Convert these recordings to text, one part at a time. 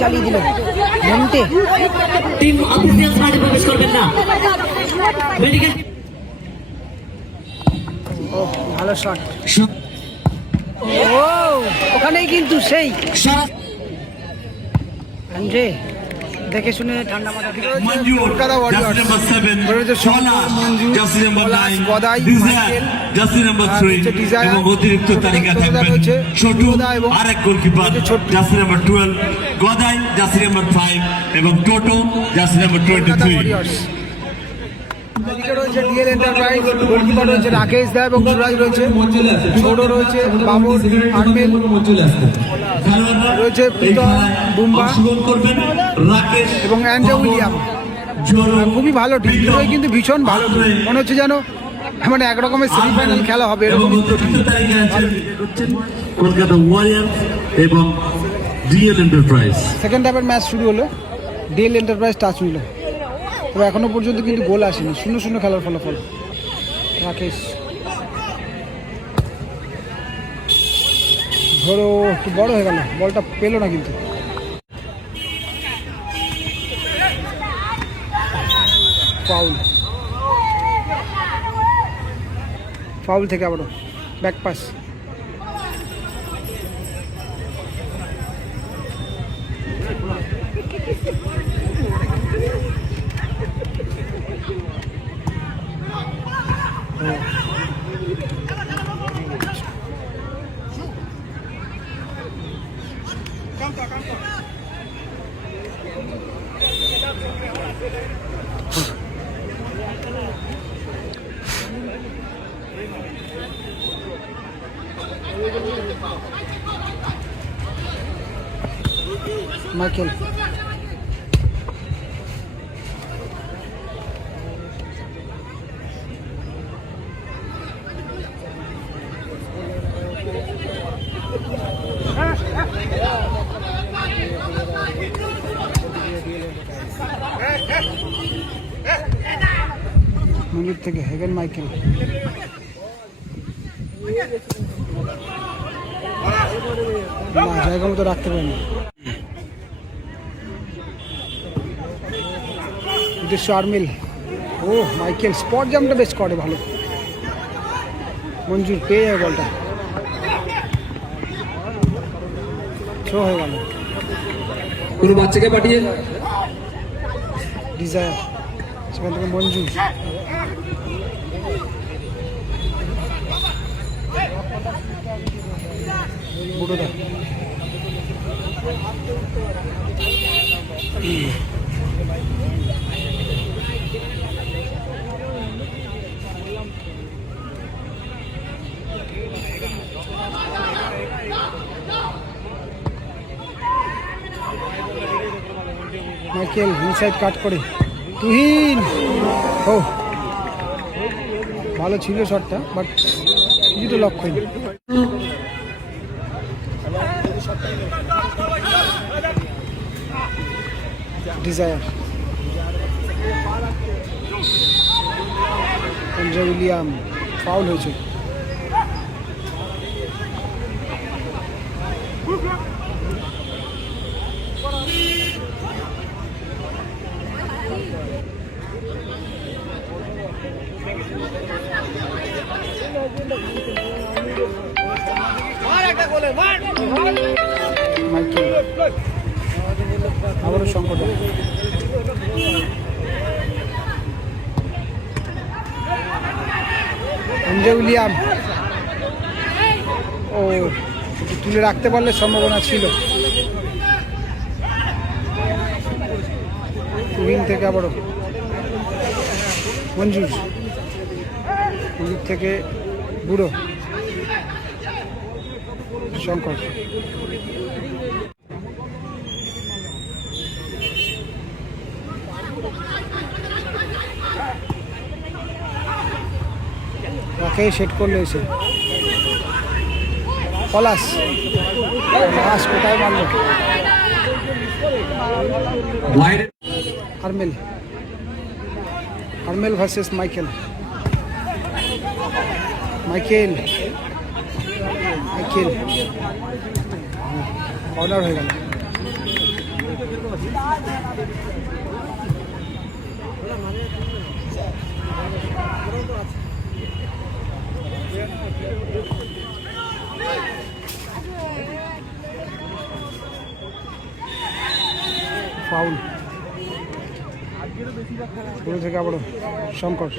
চালিয়ে দিল Monte. Team official মাঠে প্রবেশ করবেন না। মেডিকেল ও ভালো শট। ও ওখানেই কিন্তু সেই আন্দ্রে দেখে শুনে ঠান্ডা মাথা কলকাতা অতিরিক্ত তালিকা থাকবেন ছোটু আরেক goalkeeper jersey number 12 Gadai jersey number 5 এবং টোটো জার্সি নাম্বার 23। এদিকে রয়েছে ডিএল এন্টারপ্রাইজ, গোলকিপার রয়েছে রাকেশ দা এবং সুরাজ রয়েছে, ছোট রয়েছে বাবর আরমেল রয়েছে, প্রীতম বুম্বা এবং অ্যান্ড্রে উইলিয়াম। খুবই ভালো টিম, দুটোই কিন্তু ভীষণ ভালো টিম। মনে হচ্ছে যেন মানে একরকমের সেমিফাইনাল খেলা হবে এরকম। কলকাতা ওয়ারিয়র্স এবং ডিএল এন্টারপ্রাইজ সেকেন্ড হাফের ম্যাচ শুরু হলো, ডিএল এন্টারপ্রাইজ টাচ নিল, তবে এখনো পর্যন্ত কিন্তু গোল আসেনি। 0-0 খেলার ফলাফল। রাকেশ ধরো একটু বড় হয়ে গেল, বলটা পেলো না কিন্তু। ফাউল, ফাউল থেকে আবারও ব্যাক পাস। মাইকেল মন্দির থেকে হেগেন মাইকেল জায়গা মতো রাখতে পারেনি। উদ্দেশ্য আরমিল, ও মাইকেল স্পট জাম্পটা বেশ করে ভালো। মঞ্জুর পেয়ে যায় বলটা, থ্রো হয়ে গেল। কোনো বাচ্চাকে পাঠিয়ে ডিজায়ার, সেখান থেকে মঞ্জুর, বুড়োদা মাইকেল ইনসাইড কাট করে তুহিন। ও ভালো ছিল শটটা, বাট কিছুটা লক্ষ্যই। ডিজায়ার, অ্যান্ড্রে উইলিয়াম, ফাউল হয়েছে। মাইকেল আবারও সংকট। অ্যান্ড্রে উইলিয়াম, ও তুলে রাখতে পারলে সম্ভাবনা ছিল। উইং থেকে আবারও মঞ্জুর, উইং থেকে বুড়ো শঙ্কর। তাকে সেট করলে এসে পলাশ কোথায় মারল? বাইরে Armel Armel versus Michael Michael Michael corner হয়ে গেল। ফাউল পুরো থেকে আবার Shankar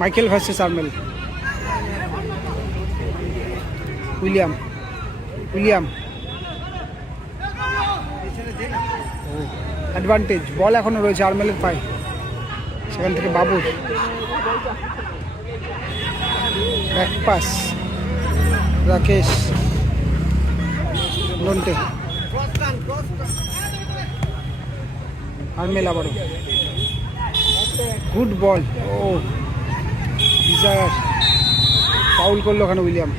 Michael versus Armel William William advantage ball এখনো রয়েছে আরমেলের পায়ে সেখান থেকে বাবুর back pass Rakesh Nonte Armel আবারও গুড বল ও ডিজায়ার ফাউল করলো ওখানে উইলিয়াম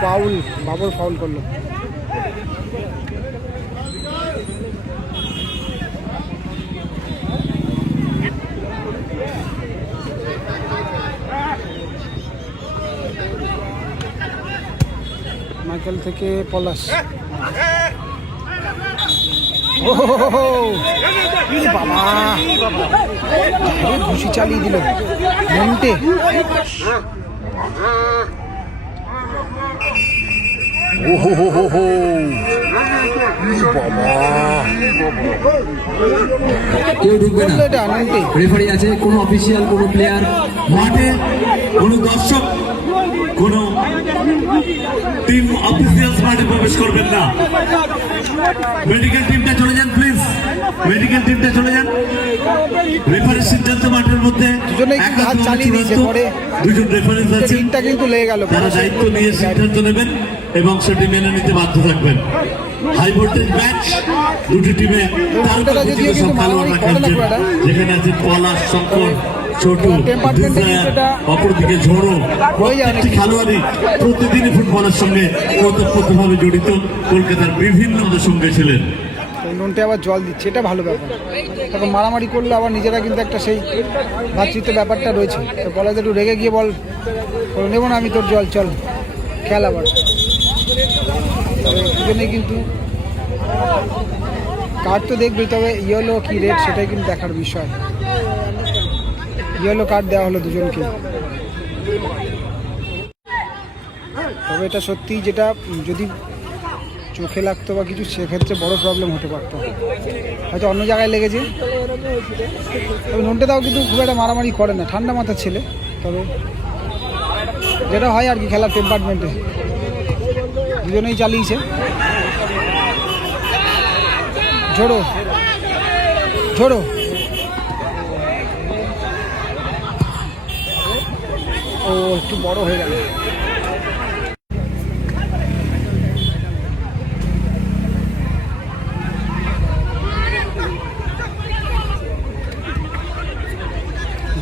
ফাউল বাবর ফাউল করলো মাইকেল থেকে পলাশ বাবা ঘুষি চালিয়ে দিল মন্টে কেউ ঢুকবে না, রেফারি আছে, কোনো অফিসিয়াল, কোনো প্লেয়ার, মাঠে কোনো দর্শক, কোনো টিম অফিসিয়ালস মাঠে প্রবেশ করবেন না। মেডিকেল টিমটা চলে যান প্লিজ, মেডিকেল টিমটা চলে যান। রেফারির সিদ্ধান্ত মাঠের মধ্যে দুজনেই কিন্তু হাত চালিয়ে দিয়েছে পরে দুজন রেফারিজ আছেন, টিমটা কিন্তু লেগে গেল, তারা দায়িত্ব নিয়ে সিদ্ধান্ত নেবেন এবং সেটি মেনে নিতে বাধ্য থাকবেন। হাই ভোল্টেজ ম্যাচ, দুটি টিমে খেলোয়াড় রাখেন, যেখানে আছে পলাশ, শঙ্কর, ছোটু, অপরদিকে ঝোড়ো। প্রত্যেকটি খেলোয়াড়ই প্রতিদিনই ফুটবলের সঙ্গে ওতপ্রোতভাবে জড়িত, কলকাতার বিভিন্ন সঙ্গে ছিলেন। নন্টে আবার জল দিচ্ছে, এটা ভালো ব্যাপার। তখন মারামারি করলে আবার নিজেরা কিন্তু একটা সেই ভাতৃত্ব ব্যাপারটা রয়েছে। তো বলাতে একটু রেগে গিয়ে বল নেবো না আমি তোর জল, চল খেল আবার। দুজনেই কিন্তু কার্ড তো দেখবি, তবে ইয়েলো কি রেড সেটাই কিন্তু দেখার বিষয়। ইয়েলো কার্ড দেওয়া হলো দুজনকে, তবে এটা সত্যি, যেটা যদি চোখে লাগতো বা কিছু সেক্ষেত্রে বড় প্রবলেম হতে পারতো, হয়তো অন্য জায়গায় লেগেছে। তবে নন্টে দাও কিন্তু খুব একটা মারামারি করে না, ঠান্ডা মাথার ছেলে। তবে যেটা হয় আর কি খেলার টেম্পারমেন্টে, দুজনেই চালিয়েছে। ঝোড়ো ঝোড়ো ও একটু বড় হয়ে গেল।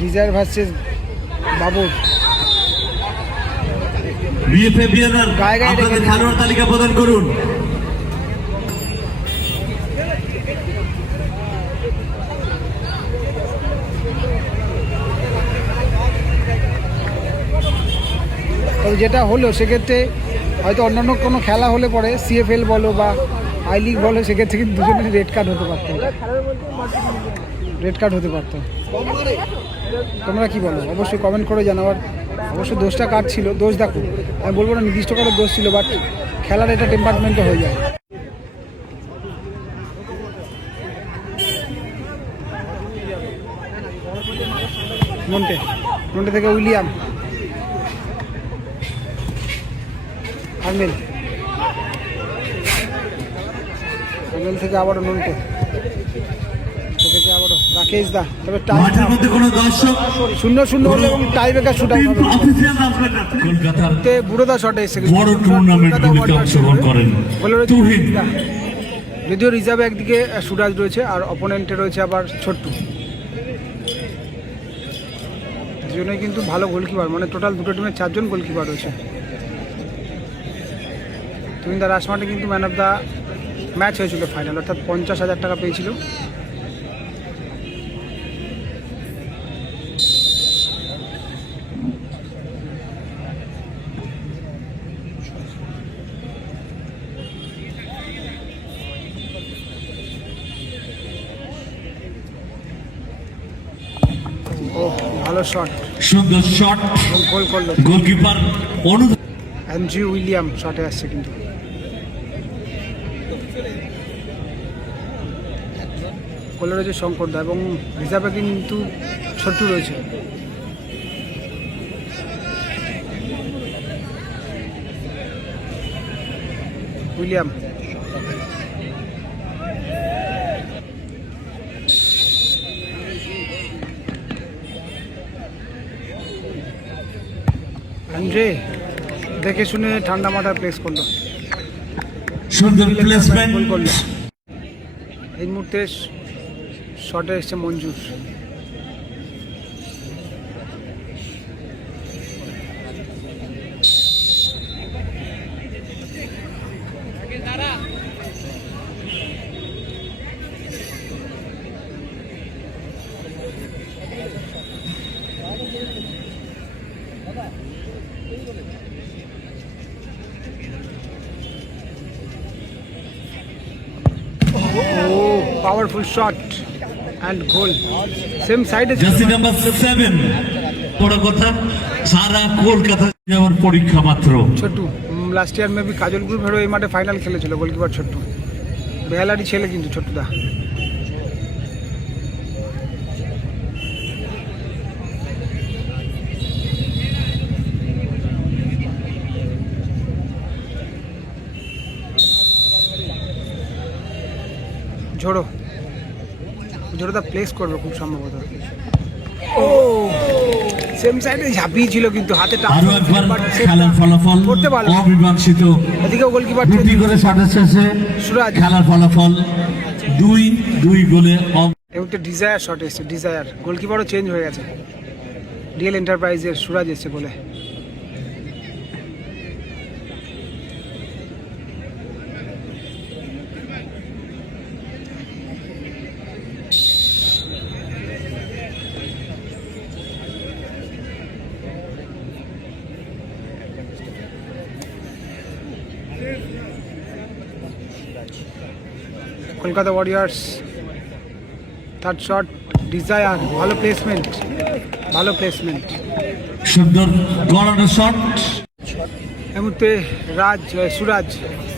ডিজায়ার ভার্সেস বাবুর। আপনাদের খেলোয়াড় তালিকা প্রদান করুন। তবে যেটা হলো সেক্ষেত্রে হয়তো অন্যান্য কোনো খেলা হলে পরে সিএফএল বলো বা আই লিগ বলো, সেক্ষেত্রে কিন্তু দুজনের রেড কার্ড হতে পারতো, রেড কার্ড হতে পারতো। তোমরা কি বলো অবশ্যই কমেন্ট করে জানাবার। অবশ্যই দোষটা কার ছিল, দোষ দেখো, আমি বলবো না নির্দিষ্ট কারো দোষ ছিল, বাট খেলার এটা টেম্পারমেন্টে হয়ে যায়। নন্টে, নন্টে থেকে উইলিয়াম, আরমেল, আরমেল থেকে আবারও নন্টে, থেকে আবারও রাকেশ দা। তবে মাঠের মধ্যে কোনো দর্শক 0-0 হলো এবং টাই ব্রেকার শুট আউট হবে। কলকাতার বুড়োদা শটে এসে বড় টুর্নামেন্টগুলিতে অংশগ্রহণ করেন তুহিন, যদিও রিজার্ভে একদিকে সুরাজ রয়েছে আর অপোনেন্টে রয়েছে আবার ছোট্টু, দুজনেই কিন্তু ভালো গোলকিপার, মানে টোটাল দুটো টিমের 4 জন গোলকিপার রয়েছে। তুহিনদা রাজমাঠে কিন্তু ম্যান অফ দ্য ম্যাচ হয়েছিল ফাইনাল, অর্থাৎ 50,000 টাকা পেয়েছিল। ও ভালো শট, সুন্দর শট, গোল করলো গোলকিপার অনু অ্যান্ড্রিউ উইলিয়াম শটে আসছে কিন্তু। গোলে রয়েছে শঙ্কর দা এবং রিজার্ভে কিন্তু ছোট্টু রয়েছে। উইলিয়াম অ্যান্ড্রে দেখে শুনে ঠান্ডা মাথায় প্লেস করলো, সুন্দর প্লেসমেন্ট, গোল করলো। এই মুহূর্তে শটে এসছে Manjur. Powerful shot and goal, same সাইডে। জার্সি নাম্বার 7, বড় কথা সারা কলকাতা যাওয়ার পরীক্ষা মাত্র। Chhotu last year maybe Kajal গ্রুপেরও এই মাঠে ফাইনাল খেলেছিল গোলকিপার ছোট্টু, বেহালারি ছেলে কিন্তু ছোট্টুদা। ঝোড়ো ঝোড়োদা প্লেস করবে খুব সম্ভবত। ও সেম সাইডে ঝাঁপিয়েছিল কিন্তু হাতে আরো একবার খেলার ফলাফল করতে পারলো, অমীমাংসিত। এদিকেও গোলকিপার দুটি করে শটের শেষে সুরাজ। খেলার ফলাফল 2-2 গোলে। এবং ডিজায়ার শট এসছে, ডিজায়ার গোলকিপারও চেঞ্জ হয়ে গেছে, ডিএল এন্টারপ্রাইজের সুরাজ এসছে গোলে। Kolkata warriors third shot, desire ভালো প্লেসমেন্ট, ভালো প্লেসমেন্ট। সুন্দর গড়ানো শট। এই মুহূর্তে সুরাজ,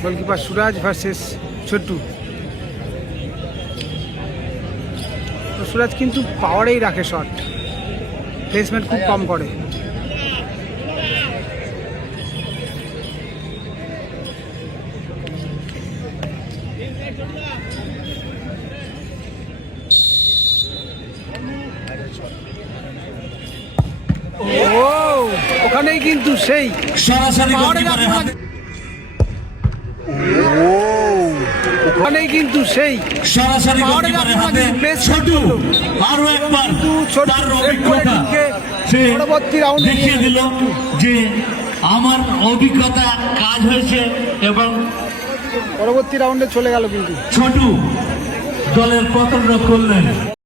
গোলকিপার সুরাজ ভার্সেস ছোট্টু। সুরাজ কিন্তু পাওয়ারেই রাখে শট, প্লেসমেন্ট খুব কম করে। ওখানেই কিন্তু সেই সরাসরি গোলকিপারের হাতে, ওখানেই কিন্তু সেই সরাসরি গোলকিপারের হাতে ছোটু আরো একবার তার অভিজ্ঞতা সে পরবর্তী রাউন্ডে দেখিয়ে দিল যে আমার অভিজ্ঞতা কাজ হয়েছে এবং পরবর্তী রাউন্ডে চলে গেল কিন্তু ছোটু দলের পতন করলেন।